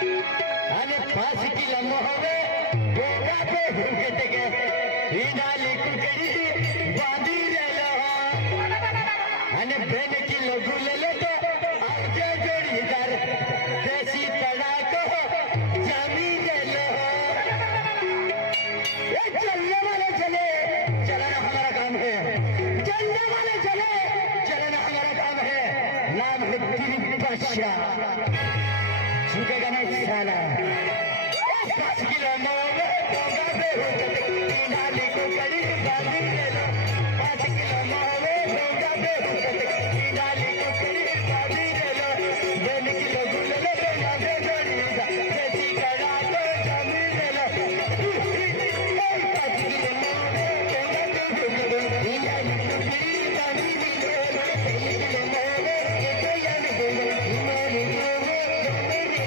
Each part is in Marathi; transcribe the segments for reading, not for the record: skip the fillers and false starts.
आणि 5 किलो मोहवे बोगा पे हुकते के हिनाली कुकड़ी बांधी रेलो आणि 2 किलो गुलेले तो आजे जोड़ीदार देसी तड़ाको जमी रेलो ये चलने वाले चले चलना हमारा काम है चलने वाले चले चलना हमारा काम है नाम है दिलीप बादशाह झुकेगा नहीं साला 5 किलो मोहवे बोगा पे हुकते हिनाली कुकड़ी बांधी रेलो 5 किलो मोहवे बोगा पे हुकते हिनाली कुकड़ी बांधी रेलो 2 किलो गुलेले तो आजे जोड़ीदार देसी तड़ाको जमी रेलो 5 किलो मोहवे बोगा पे हुकते हिनाली कुकड़ी बांधी रेलो 3 किलो मोहवे तो यान बोलो हिनाली कुकड़ी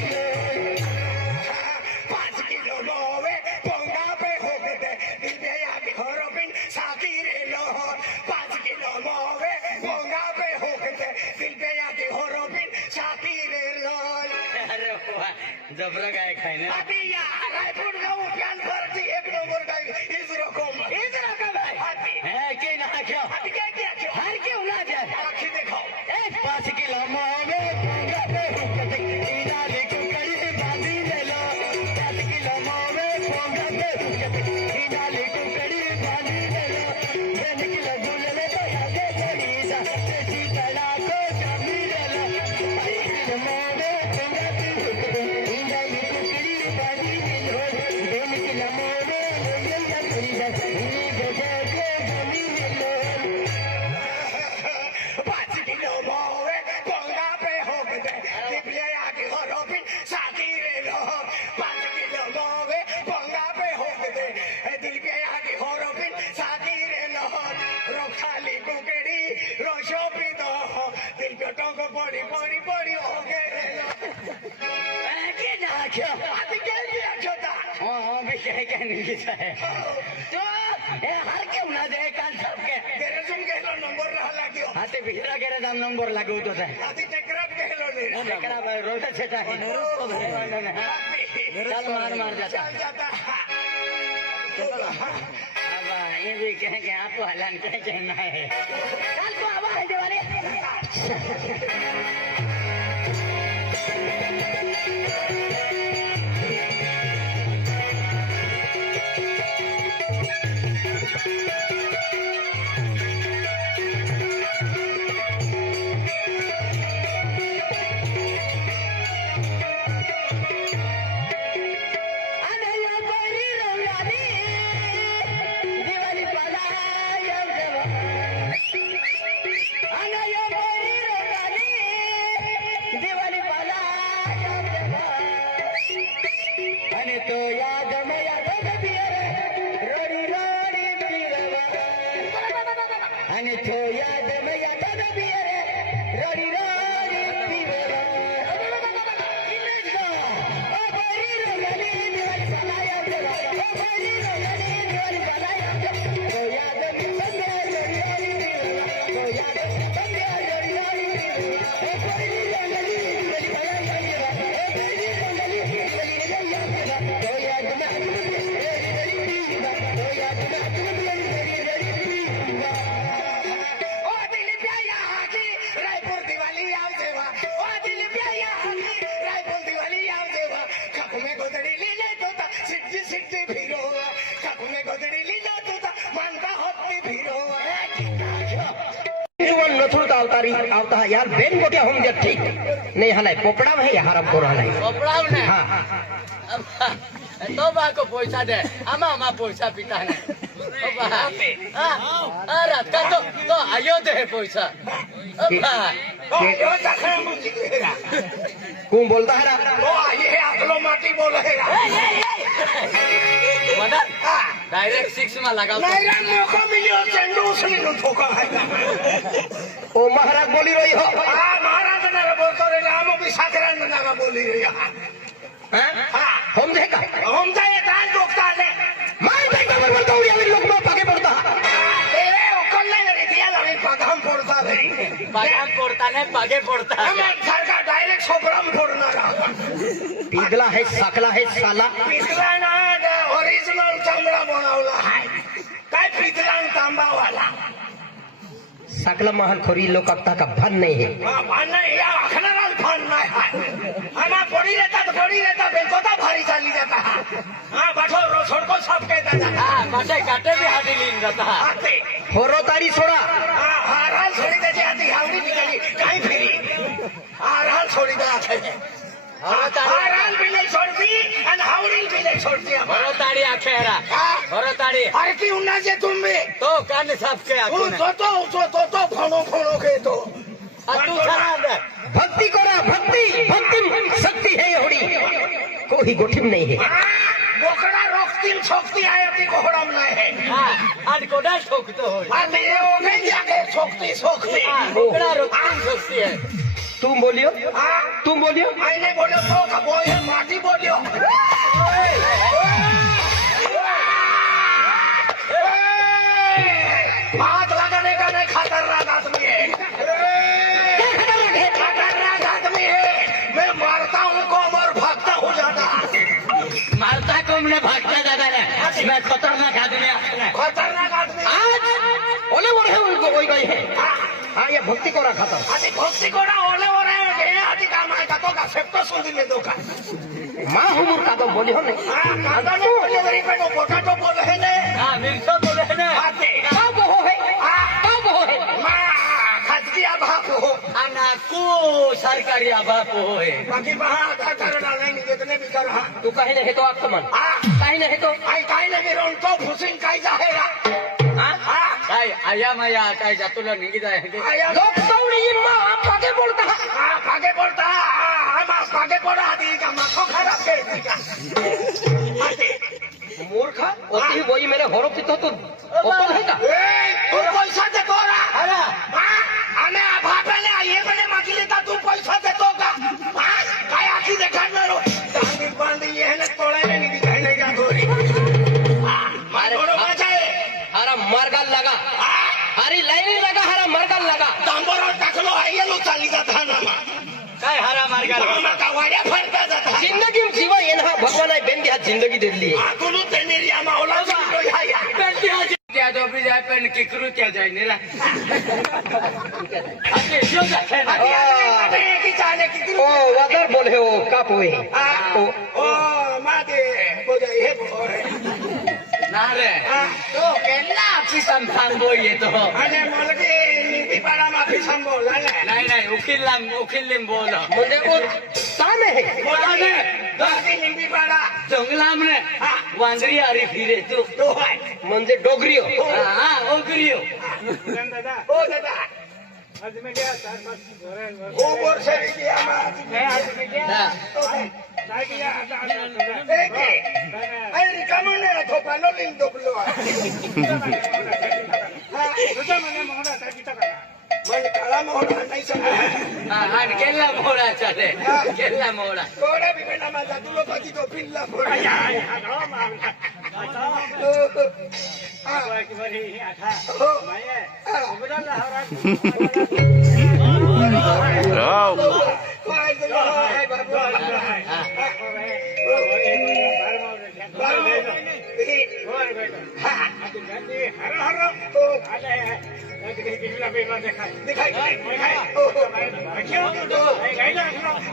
पाच किलो लोवे पोंगा पे होते दिव्या यादी हरोबिन साकी रे लोहर 5 किलो लोवे पोंगा पे होते दिव्या यादी हरोबिन साकी रे लोहर अरे वाह जबरा काय खाय ना अभी यार रायपुर गाँव प्यान भरती 1 नंबर का इस रकम है अभी है के ना क्यों अभी क्या क्यों हर क्यों ना जाए आँखें दिखाओ 5 किलो मोहवे बोगा पे हुकते हिनाली कुकड़ी बांधी रेलो 5 किलो मोहवे बोगा पे हुकते हिनाली कुकड़ी बांधी रेलो 2 किलो गुलेले तो आजे जोड़ीदार देसी तड़ाको जमी रेलो 5 किलो मोहवे बोगा पे हुकते हिनाली कुकड़ी बांधी रेलो 2 किलो मोहवे बोगा जोड़ीदार हिनी गजे के जमी रेलो 5 किलो मोवे पोंगा पे होते दिव्या यादी हरोबिन साकी रे लोहर 5 किलो मोवे पोंगा पे होते दिव्या यादी हरोबिन साकी रे लोहर रो खाली कुकड़ी रो शोपी दो दिल पे टोको बड़ी बड़ी बड़ी हो गए के ना क्यों अभी क्या छोटा हाँ भी क्या नहीं है तो हर क्यों ना दे काल सबके तेरे तुम कहलो नंबर रहा क्यों हाते भिजरा के दाम नंबर लागू तो है आधी टेकरात कहलो नहीं एकरा रोड छटा है चल मार जाता चल जाता अब ये भी कह के आप हलन के कहना है चल तो आवा है देवाले अनया बरी रंगानी दिवाली पलाया देवा अनया बरी रंगानी दिवाली पलाया देवा अने तो याद पियरे रोडी रोडी पिरवा अने तो याद पियरे रोडी रोडी पिरवा इमेज का ओ बरी रंगानी दिवाली पलाया देवा ओ बरी रंगानी दिवाली पलाया देवा तो याद बंदे रोडी रोडी पिरवा तो याद बंदे रोडी रोडी पिरवा ओ बरी रंगानी दिवाली पलाया देवा ओ बरी रंगानी दिवाली पलाया देवा तो याद रोडी रोडी पिरवा तो याद रोडी रोडी पिरवा ओ दिल प्याया हाकी रायपुर दिवाली आव देवा ओ दिल प्याया हाकी रायपुर दिवाली आव देवा खाकू में गोदड़ी लीले तोता सिट्टी फिरो खाकू में गोदड़ी लीला तोता मानता होती फिरो जीवन नथुर आवता है यार बेन को क्या हम जब ठीक नहीं हलाई पोपड़ा में है यार हमको हलाई कपड़ा ने हाँ तो बा को पैसा दे आमा पैसा पिता ने ओ बा अरे तो आयो दे पैसा ओ बा ओ यो तखरा मुझे लेगा कौन बोलता है रा ओ ये अगलो माटी बोलेगा मदन डायरेक्ट 6 में लगाओ नहीं रे मौका मिलियो चंडू उसने नु ठोका है ओ महाराज बोली रही हो हां महाराज ने बोलतो रे हम भी साकरान ना बोली रे हैं हां हम देखा हम जाए दान रोकता ने मैं देखा मैं बोलता हूँ यार लोग में पाके पड़ता ए ओकल नहीं रे दिया लगे पगम पड़ता रे बागान फोडता नाही बागे फोडता सारखा डायरेक्ट सोपराम फोडणारा पिदला है साकला है साला पितला ना ओरिजिनल चांगला बनवला आहे काय पितला आणि तांबावाला साकला महल खोरी लोक का भान नहीं है भान नाही या अखनाराल भान नाही आम्हा पडी देतात बेलकोता भारी चालली जाता हा बाठो सोडको साफ काय जाता हा काटे काटे बी हाती लिहिन जाता आते होरो तारी सोडा हा राल सोडी त्याची हाती घावडी निघाली काय फिरी हा राल सोडी द्या हा राल बिले सोडती आणि हावडी बिले सोडती बरो ताडी आखेरा बरो ताडी अरे की उन्हाचे तुम्ही तो कान साफ के आखो तो फोनो के तो तू छाना दे भक्ति करा भक्ति भक्ति शक्ति है होड़ी कोई गोठिम नहीं है बोकडा रोखतील छोकती आहे ती कोहडम नाही हा आणि कोडा ठोकतो होय आता हे ओगे जाके छोकती कोकडा रोकती ठोकती है तुम बोलियो आईने बोलो तो का बोल है माटी बोलियो हाथ लगाने का नहीं खतरनाक आदमी है खतरनाक आदमी है मैं मारता हूँ को और भागता हूँ ज्यादा मारता को हमने भागता जाता है मैं खतरनाक आदमी खतरनाक आदमी आज ओले वरे उनको कोई गई है हाँ ये भक्ति को रखा था आधी भक्ती कोणा ओले ओले घे आधी काम आहे का तो का फेकतो सोडून देतो का माँ हुमूर का तो बोली हो नहीं कांदा ने बोले वरी पण पोटाटो बोले है ने हाँ मिर्चो बोले है ना आते कब हो है मा खाजगी बाप हो आना को सरकारी बाप होय बाकी बहा आधार कार्ड नाही निघतने बिचार हा तू कहीं नहीं तो आक्रमण कहीं नहीं तो आई काय लगे रोन तो फुसिंग काय जाहेरा हा काय आया माया काय जातुला निघी जाय आया लोग दौड़ी माँ आगे बोलता है हा भागे बोलता हा मास भागे पडा आधी का माखो खराब केली का आते मूर्खा होती वही मेरे होरो पितो तो ओपन है का ए तू पैसा देतो रा अरे आम्ही बापाने ये म्हणे मागितले तर तू पैसा देतो का काय आखी देखाडणार चांदी बांधी ये ना तोडायला निघी काय नाही का थोडी मारे मजा आहे हरा मरगल लगा हरी लाइन लगा हरा मरगल लगा तांबोरावर टाकलो आहे लो चाली जाता ना काय हरा मार्गाला का वाड्या फरता जाता जिंदगी में जीवा ये ना भगवान है बेंदी हाथ जिंदगी दे ली है आतून त्यांनी या मावला चिकलो या क्या दो भी जाए पेन किकरू क्या जाए नीला अरे जो जाए ना की चाले की ओ वदर बोले हो काप हुए ओ माते बोले हे बोले ना रे तो केला पिसम थांबो येतो आणि मुलगी निंदी पाडा माफी संबोल नाही नाही उकिल्लिम बोल मुझे वो ताने है बोला ने दोस्ती निंदी पाडा जंगलाम ने वांदरी आरी फिरे तू तो आहे म्हणजे डोगरियो हाँ ओगरियो ओ दादा ओ वर्ष किया अरे कमने थोपालो लिंग दोपलो मन काळा मोहरा नाही समजा हाँ केला मोड़ा चले केला मोड़ा कोडा बिना माझा तुलो बाकी तो पिल्ला फोडा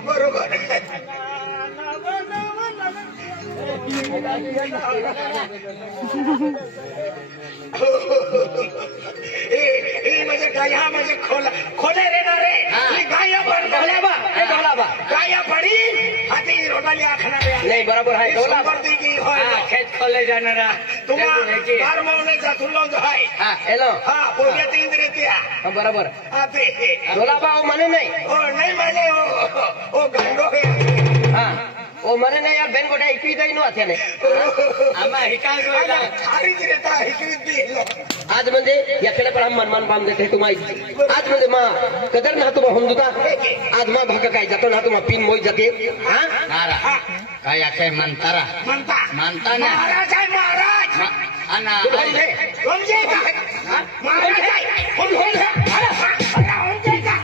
बरोबर म्हणजे गाया म्हणजे खोले रे ना रे गाया पण गाया पडी हाती रोटाली आखना रे नहीं बराबर है डोला देगी होय खेत खोले जाना रहा तुम्हाला बार मावने जातुलो हाय हाँ हेलो हा बोलिया तीन रेतिया हाँ बराबर आते डोला बाव माने नहीं ओ नहीं माने ओ गंडो है हाँ वो मरे नहीं यार बेन गोटा इक्वी दई नो आथे ने आम्हा हिकाल गोयला खारी देता हिकरी दिलो आज म्हणजे याकडे पण हम मनमान पाम देते तुम्हारी आज म्हणजे माँ कदर ना तुम्हा हम दुका आज माँ भाग काय जातो ना तुम्हा पिन मोई जाते हाँ नारा काय काय म्हणतारा म्हणता ना महाराज आहे महाराज अना दुल्हन रे समजे का महाराज आहे समजे का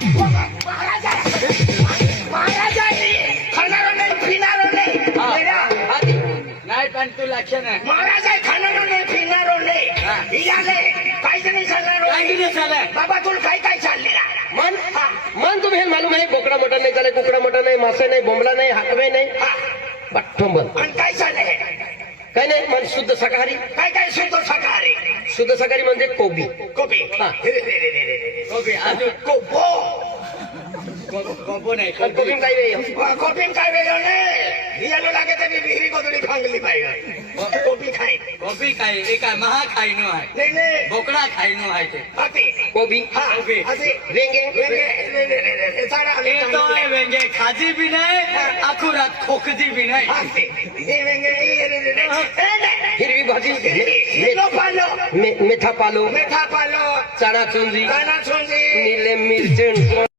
आणि तू लक्ष नाही मला काही खाणारो नाही फिरणारो नाही इयाले काहीच नाही चालणार काही नाही चालणार. बाबा तुला काही काय चाललेला मन मन तुम्ही मालूम आहे बोकडा मटण नाही चाले कुकडा मटण नाही मासे नाही बोंबला नाही हाकवे नाही बठ्ठंबन आणि काय चाललंय काही नाही मन शुद्ध शाकाहारी काय काय सुद्धा शाकाहारी शुद्ध शाकाहारी म्हणजे कोबी कोबी हा. ओके अजून कोबो कोबो नाही आणि कोबी काही नाही कोबी काय वेगळं नाही याला लागे तरी विहिरी कोथळी फांगली पाहिजे कोबी खाई कोबी खाई हे काय महा खायनो आहे नाही नाही बोकडा खायनो आहे ते अति कोबी हा कोबी. अति वेंगे वेगळे सारा आम्ही हे तो आहे वेंगे खाजी बी नाही अखुरात खोकजी बी नाही हे वेगळे हिरवी भाजी हिरो पालो मेथा पालो मेथा पालो चणा चुंजी दाना चुंजी नीले मिरचण